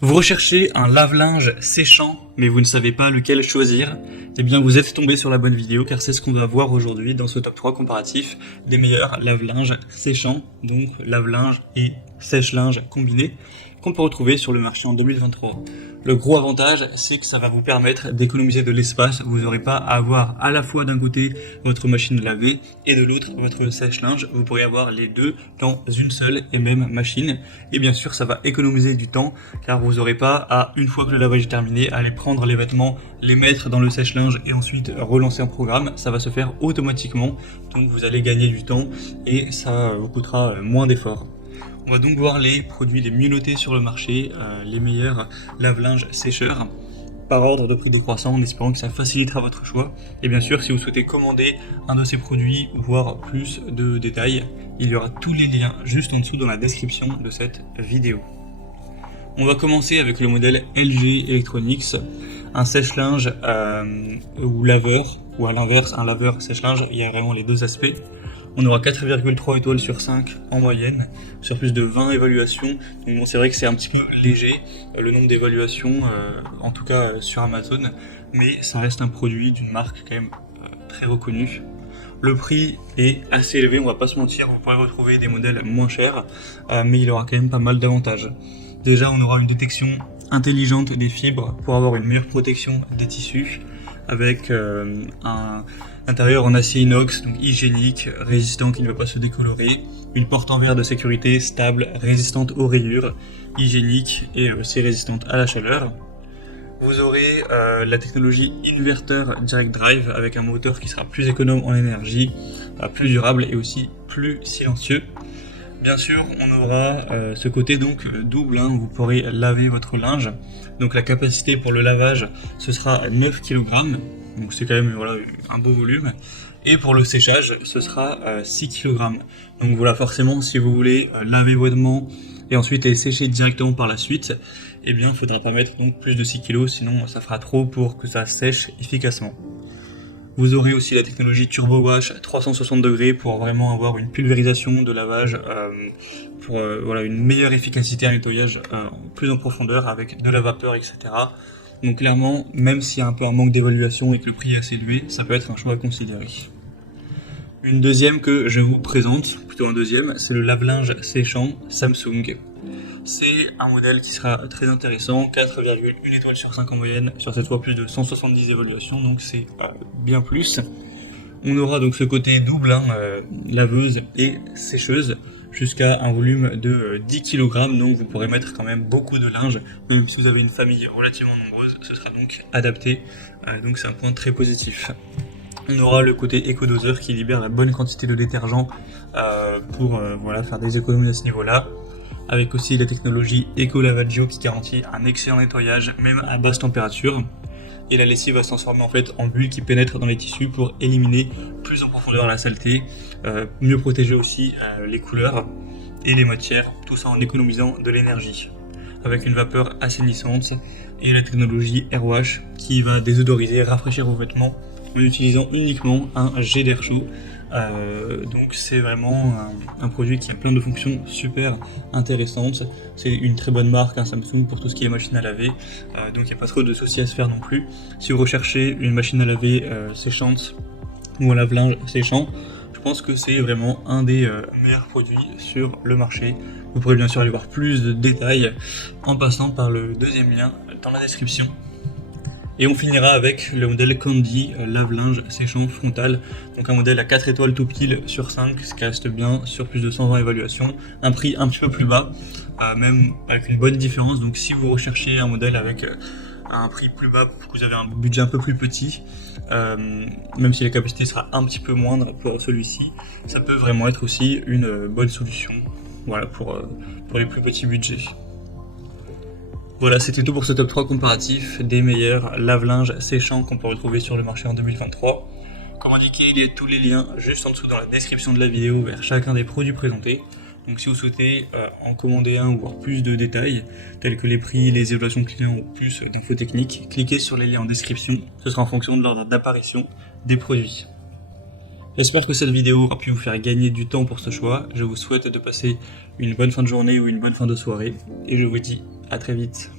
Vous recherchez un lave-linge séchant, mais vous ne savez pas lequel choisir? Eh bien, vous êtes tombé sur la bonne vidéo, car c'est ce qu'on va voir aujourd'hui dans ce top 3 comparatif des meilleurs lave-linge séchants, donc lave-linge et sèche-linge combinés, qu'on peut retrouver sur le marché en 2023. Le gros avantage, c'est que ça va vous permettre d'économiser de l'espace. Vous n'aurez pas à avoir à la fois d'un côté votre machine à laver et de l'autre votre sèche-linge. Vous pourrez avoir les deux dans une seule et même machine. Et bien sûr, ça va économiser du temps, car vous n'aurez pas à, une fois que le lavage est terminé, aller prendre les vêtements, les mettre dans le sèche-linge et ensuite relancer un programme. Ça va se faire automatiquement, donc vous allez gagner du temps et ça vous coûtera moins d'efforts. On va donc voir les produits les mieux notés sur le marché, les meilleurs lave-linge sécheurs, par ordre de prix décroissant, en espérant que ça facilitera votre choix. Et bien sûr, si vous souhaitez commander un de ces produits ou voir plus de détails, il y aura tous les liens juste en dessous dans la description de cette vidéo. On va commencer avec le modèle LG Electronics, un sèche-linge ou laveur, ou à l'inverse un laveur sèche-linge. Il y a vraiment les deux aspects. On aura 4,3 étoiles sur 5 en moyenne, sur plus de 20 évaluations. Donc bon, c'est vrai que c'est un petit peu léger, le nombre d'évaluations, en tout cas sur Amazon, mais ça reste un produit d'une marque quand même très reconnue. Le prix est assez élevé, on va pas se mentir, vous pourrez retrouver des modèles moins chers, mais il aura quand même pas mal d'avantages. Déjà, on aura une détection intelligente des fibres pour avoir une meilleure protection des tissus, avec un intérieur en acier inox, donc hygiénique, résistant, qui ne va pas se décolorer, une porte en verre de sécurité stable, résistante aux rayures, hygiénique et aussi résistante à la chaleur. Vous aurez la technologie inverteur direct drive avec un moteur qui sera plus économe en énergie, plus durable et aussi plus silencieux. Bien sûr, on aura ce côté donc double, vous pourrez laver votre linge. Donc la capacité pour le lavage, ce sera 9 kg, donc c'est quand même un beau volume. Et pour le séchage, ce sera 6 kg. Donc voilà, forcément, si vous voulez laver vos vêtements et ensuite les sécher directement par la suite, eh bien, il ne faudra pas mettre donc plus de 6 kg, sinon ça fera trop pour que ça sèche efficacement. Vous aurez aussi la technologie Turbo Wash 360 degrés pour vraiment avoir une pulvérisation de lavage, pour une meilleure efficacité à nettoyage plus en profondeur avec de la vapeur, etc. Donc clairement, même s'il y a un peu un manque d'évaluation et que le prix est assez élevé, ça peut être un choix à considérer. Une deuxième que je vous présente, plutôt un deuxième, c'est le lave-linge séchant Samsung. C'est un modèle qui sera très intéressant, 4,1 étoiles sur 5 en moyenne, sur cette fois plus de 170 évaluations, donc c'est bien plus. On aura donc ce côté double, laveuse et sécheuse, jusqu'à un volume de 10 kg, donc vous pourrez mettre quand même beaucoup de linge, même si vous avez une famille relativement nombreuse, ce sera donc adapté, donc c'est un point très positif. On aura le côté éco-doseur qui libère la bonne quantité de détergent pour faire des économies à ce niveau-là, avec aussi la technologie Eco-Lavagio qui garantit un excellent nettoyage même à basse température. Et la lessive va se transformer en fait en bulle qui pénètre dans les tissus pour éliminer plus en profondeur la saleté, mieux protéger aussi les couleurs et les matières, tout ça en économisant de l'énergie, avec une vapeur assainissante et la technologie AirWash qui va désodoriser et rafraîchir vos vêtements en utilisant uniquement un jet d'air chaud. Donc c'est vraiment un produit qui a plein de fonctions super intéressantes. C'est une très bonne marque, Samsung, pour tout ce qui est machine à laver, donc il n'y a pas trop de soucis à se faire non plus. Si vous recherchez une machine à laver séchante ou un lave-linge séchant, je pense que c'est vraiment un des meilleurs produits sur le marché. Vous pourrez bien sûr aller voir plus de détails en passant par le deuxième lien dans la description. Et on finira avec le modèle Candy, lave-linge séchant frontal, donc un modèle à 4 étoiles tout pile sur 5, ce qui reste bien sur plus de 120 évaluations, un prix un petit peu plus bas, même avec une bonne différence. Donc si vous recherchez un modèle avec un prix plus bas, que vous avez un budget un peu plus petit, même si la capacité sera un petit peu moindre pour celui-ci, ça peut vraiment être aussi une bonne solution, pour les plus petits budgets. Voilà, c'était tout pour ce top 3 comparatif des meilleurs lave-linge séchants qu'on peut retrouver sur le marché en 2023. Comme indiqué, il y a tous les liens juste en dessous dans la description de la vidéo vers chacun des produits présentés. Donc si vous souhaitez en commander un ou voir plus de détails, tels que les prix, les évaluations clients ou plus d'infos techniques, cliquez sur les liens en description, ce sera en fonction de l'ordre d'apparition des produits. J'espère que cette vidéo aura pu vous faire gagner du temps pour ce choix. Je vous souhaite de passer une bonne fin de journée ou une bonne fin de soirée. Et je vous dis à très vite.